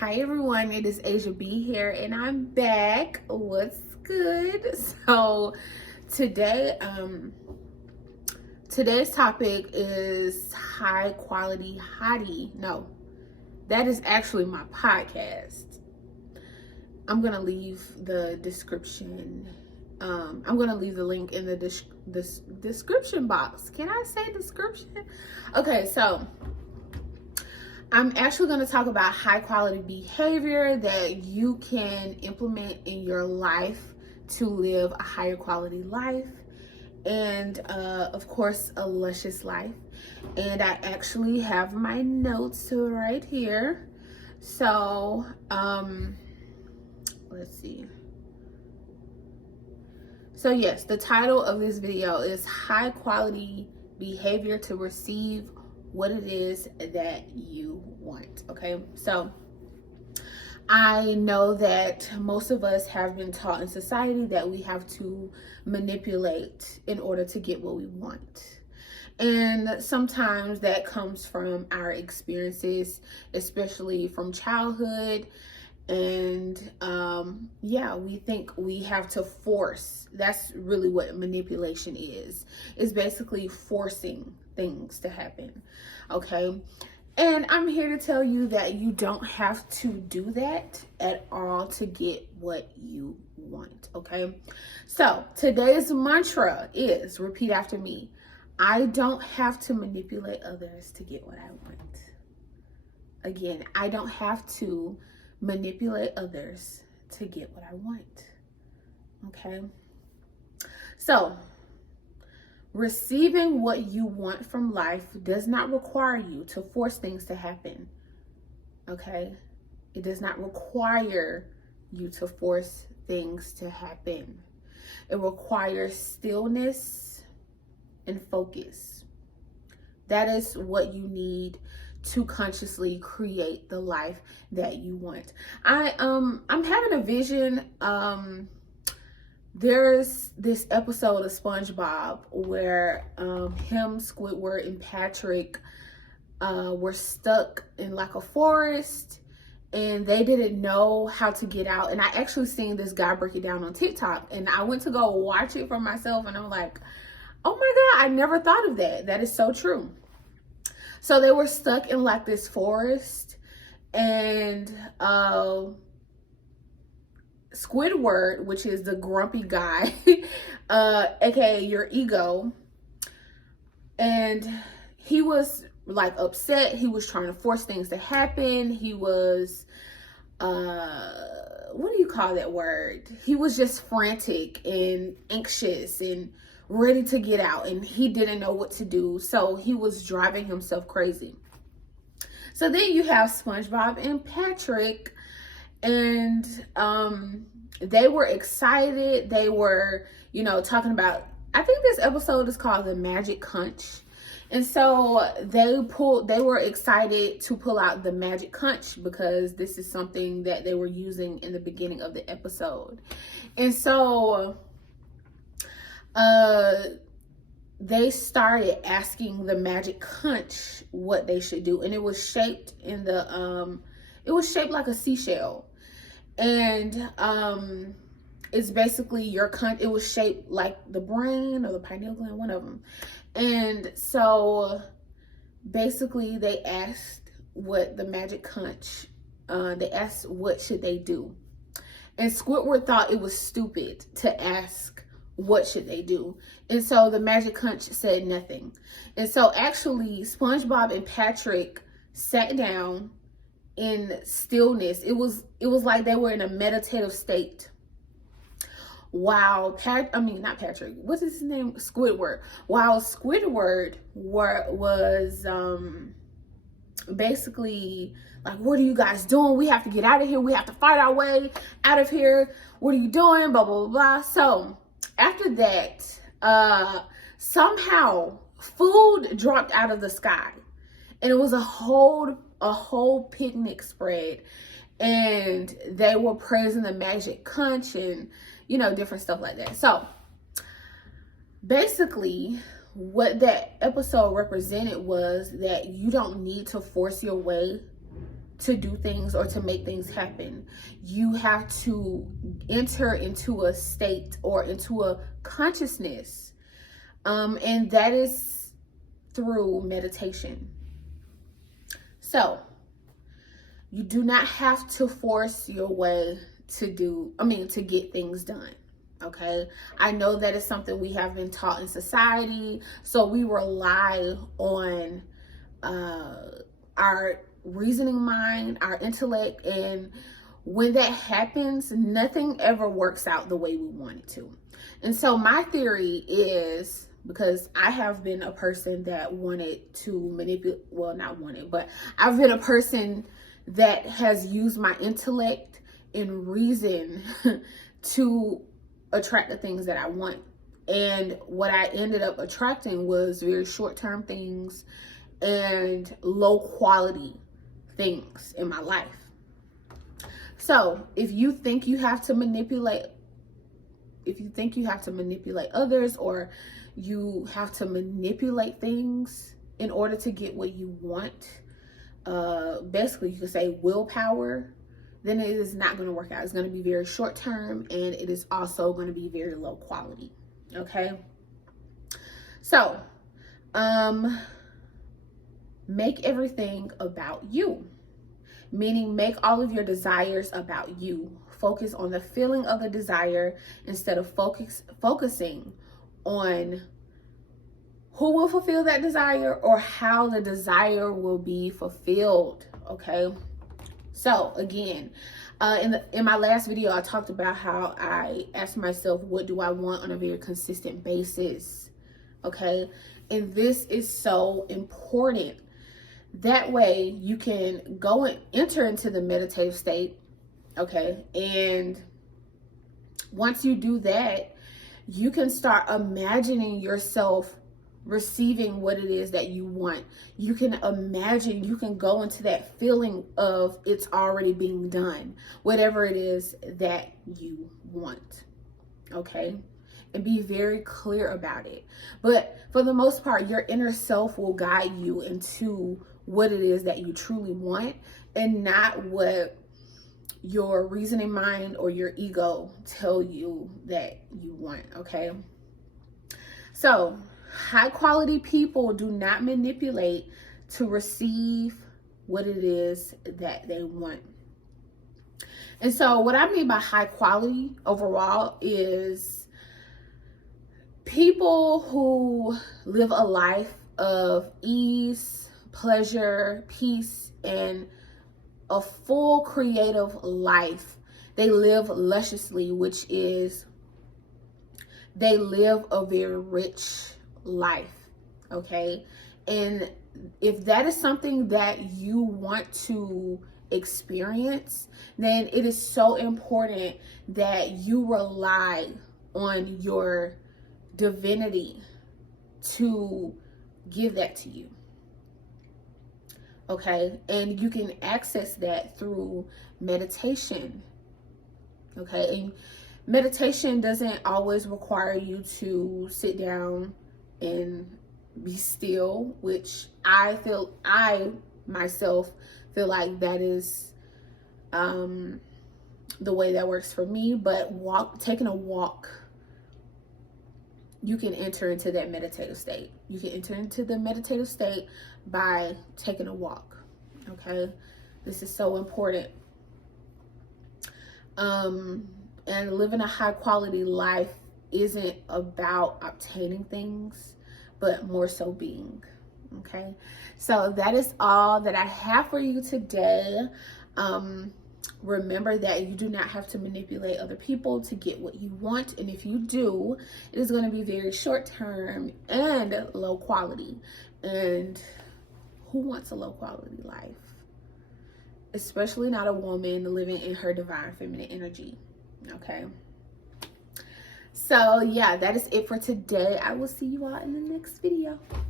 Hi everyone, it is Asia B here and I'm back. What's good? So today today's topic is high quality hottie. No, that is actually my podcast. I'm gonna leave the description. I'm gonna leave the link in the description box. Can I say description? Okay, so I'm actually going to talk about high quality behavior that you can implement in your life to live a higher quality life and of course a luscious life. And I actually have my notes right here. So let's see. So yes, the title of this video is high quality behavior to receive what it is that you want. Okay, so I know that most of us have been taught in society that we have to manipulate in order to get what we want. And sometimes that comes from our experiences, especially from childhood. And yeah, we think we have to force. That's really what manipulation is. It's basically forcing things to happen. Okay, and I'm here to tell you that you don't have to do that at all to get what you want. Okay, so today's mantra is, repeat after me: I don't have to manipulate others to get what I want. Again, I don't have to manipulate others to get what I want. Okay, so receiving what you want from life does not require you to force things to happen. Okay, it does not require you to force things to happen. It requires stillness and focus. That is what you need to consciously create the life that you want. I'm having a vision. There's this episode of SpongeBob where him, Squidward, and Patrick were stuck in like a forest and they didn't know how to get out. And I actually seen this guy break it down on TikTok, and I went to go watch it for myself, and I'm like, oh my God, I never thought of that. That is so true. So they were stuck in like this forest, and Squidward, which is the grumpy guy, aka your ego, and he was like upset. He was trying to force things to happen. He was what do you call that word? He was just frantic and anxious and ready to get out, and he didn't know what to do, so he was driving himself crazy. So then you have SpongeBob and Patrick, and they were excited. They were, talking about, I think this episode is called the Magic Conch. And so they were excited to pull out the Magic Conch because this is something that they were using in the beginning of the episode. And so they started asking the Magic Conch what they should do, and it was shaped in it was shaped like a seashell, and it's basically your conch. It was shaped like the brain or the pineal gland, one of them. And so basically they asked what the Magic Conch, they asked what should they do, and Squidward thought it was stupid to ask what should they do. And so the Magic Conch said nothing. And so actually SpongeBob and Patrick sat down in stillness. It was like they were in a meditative state. While not Patrick, what's his name? Squidward. While Squidward was basically like, what are you guys doing? We have to get out of here. We have to fight our way out of here. What are you doing? Blah, blah, blah, blah. So after that, somehow food dropped out of the sky, and it was a whole picnic spread, and they were praising the Magic Conch and different stuff like that. So basically what that episode represented was that you don't need to force your way to do things or to make things happen. You have to enter into a state or into a consciousness. And that is through meditation. So you do not have to force your way to get things done. Okay. I know that is something we have been taught in society. So we rely on our reasoning mind, our intellect, and when that happens, nothing ever works out the way we want it to. And so my theory is, because I have been a person that wanted to manipulate, well, not wanted, but I've been a person that has used my intellect and reason to attract the things that I want. And what I ended up attracting was very short-term things and low quality things in my life. So if you think you have to manipulate others, or you have to manipulate things in order to get what you want, basically you could say willpower, then it is not going to work out. It's going to be very short term, and it is also going to be very low quality. Okay. So, make everything about you, meaning make all of your desires about you. Focus on the feeling of the desire instead of focusing on who will fulfill that desire or how the desire will be fulfilled. Okay. So again, in my last video, I talked about how I asked myself, what do I want on a very consistent basis? Okay. And this is so important. That way you can go and enter into the meditative state. Okay. And once you do that, you can start imagining yourself receiving what it is that you want. You can imagine, you can go into that feeling of it's already being done, whatever it is that you want. Okay. And be very clear about it. But for the most part, your inner self will guide you into what it is that you truly want, and not what your reasoning mind or your ego tell you that you want. Okay. So high quality people do not manipulate to receive what it is that they want. And so what I mean by high quality overall is people who live a life of ease, pleasure, peace, and a full creative life. They live lusciously, which is they live a very rich life. Okay. And if that is something that you want to experience, then it is so important that you rely on your divinity to give that to you. Okay. And you can access that through meditation. Okay. And meditation doesn't always require you to sit down and be still, which I myself feel like that is the way that works for me. But taking a walk, you can enter into that meditative state. You can enter into the meditative state by taking a walk. Okay. This is so important. And living a high quality life isn't about obtaining things, but more so being. Okay. So that is all that I have for you today. Remember that you do not have to manipulate other people to get what you want. And if you do, it is going to be very short term and low quality. And who wants a low quality life? Especially not a woman living in her divine feminine energy. Okay. So yeah, that is it for today. I will see you all in the next video.